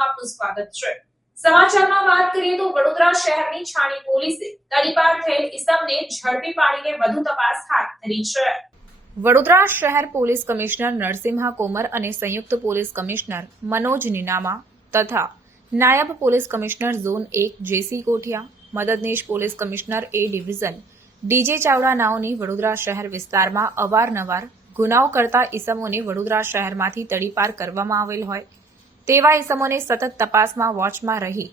આપનું સ્વાગત છે. સમાચારમાં વાત કરીએ તો વડોદરા શહેરની છાણી પોલીસે તડીપાર થયેલ ઇસમને ઝડપી પાડીને વધુ તપાસ હાથ ધરી છે. વડોદરા શહેર પોલીસ કમિશનર નરસિંહા કોમર અને સંયુક્ત પોલીસ કમિશનર મનોજ નીનામા તથા નાયબ પોલીસ કમિશનર ઝોન એક જેસી કોઠિયા, મદદનીશ police commissioner A division D J Chavda Vadodara શહેર વિસ્તારમાં અવારનવાર ગુનાઓ કરતા ઇસમોને વડોદરા શહેરમાંથી તડીપાર કરવામાં આવેલ હોય તેવા ઇસમોને સતત તપાસમાં વોચમાં રહી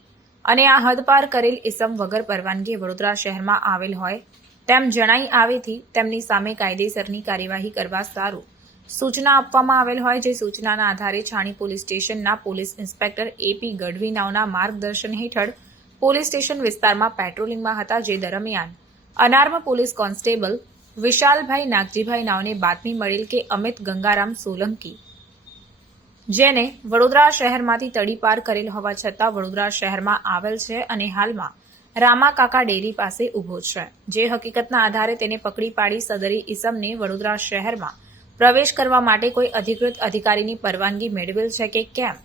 અને આ હદપાર કરેલ ઇસમ વગર પરવાનગી વડોદરા શહેરમાં આવેલ હોય તેમ જણાઈ આવેથી તેમની સામે કાયદેસરની કાર્યવાહી કરવા સારું સૂચના આપવામાં આવેલ હોય જે સૂચનાના આધારે છાણી પોલીસ સ્ટેશનના police inspector A P Gadhvi નાવના માર્ગદર્શન હેઠળ પોલીસ સ્ટેશન વિસ્તારમાં પેટ્રોલિંગમાં હતા જે દરમિયાન અનાર્મ પોલીસ કોન્સ્ટેબલ વિશાલભાઈ નાગજીભાઈ નાવને બાતમી મળેલ કે અમિત ગંગારામ સોલંકી જેને વડોદરા શહેરમાંથી તડીપાર કરેલ હોવા છતાં વડોદરા શહેરમાં આવેલ છે અને હાલમાં રામા કાકા ડેરી પાસે ઊભો છે. જે હકીકતના આધારે તેને પકડી પાડી સદરી ઇસમને વડોદરા શહેરમાં પ્રવેશ કરવા માટે કોઈ અધિકૃત અધિકારીની પરવાનગી મેળવેલ છે કે કેમ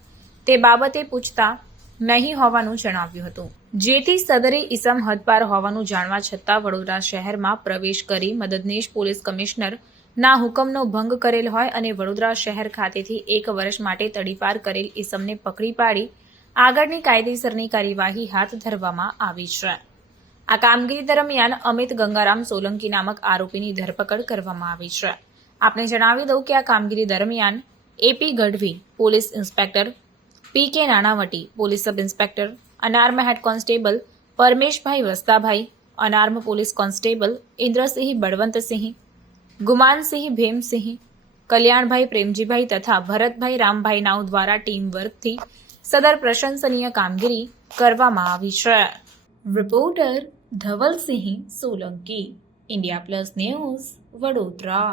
તે બાબતે પૂછતા નહીં હોવાનું જણાવ્યું હતું. જેથી સદરી ઇસમ હદપાર હોવાનું જાણવા છતાં વડોદરા શહેરમાં પ્રવેશ કરી મદદનીશ પોલીસ કમિશનર ના હુકમનો ભંગ કરેલ હોય અને વડોદરા શહેર ખાતેથી એક વર્ષ માટે તડીપાર કરેલ ઇસમને પકડી પાડી આગળની કાયદેસરની કાર્યવાહી હાથ ધરવામાં આવી છે. આ કામગીરી દરમિયાન અમિત ગંગારામ સોલંકી નામક આરોપીની ધરપકડ કરવામાં આવી છે. આપણે જણાવી દઉં કે આ કામગીરી દરમિયાન A P Gadhvi, police inspector, P K Nanavati, police sub inspector, unarmed head constable, Parmeshbhai Vastabhai, unarmed police constable, Indrasinh Balvantsinh Gumansinh Bhimsinh Kalyanbhai, Premjibhai તથા ભરતભાઈ રામભાઈ નાવ દ્વારા ટીમ વર્કથી સદર પ્રશંસનીય કામગીરી કરવામાં આવી છે. Reporter Dhavalsinh Solanki, India Plus News Vadodara.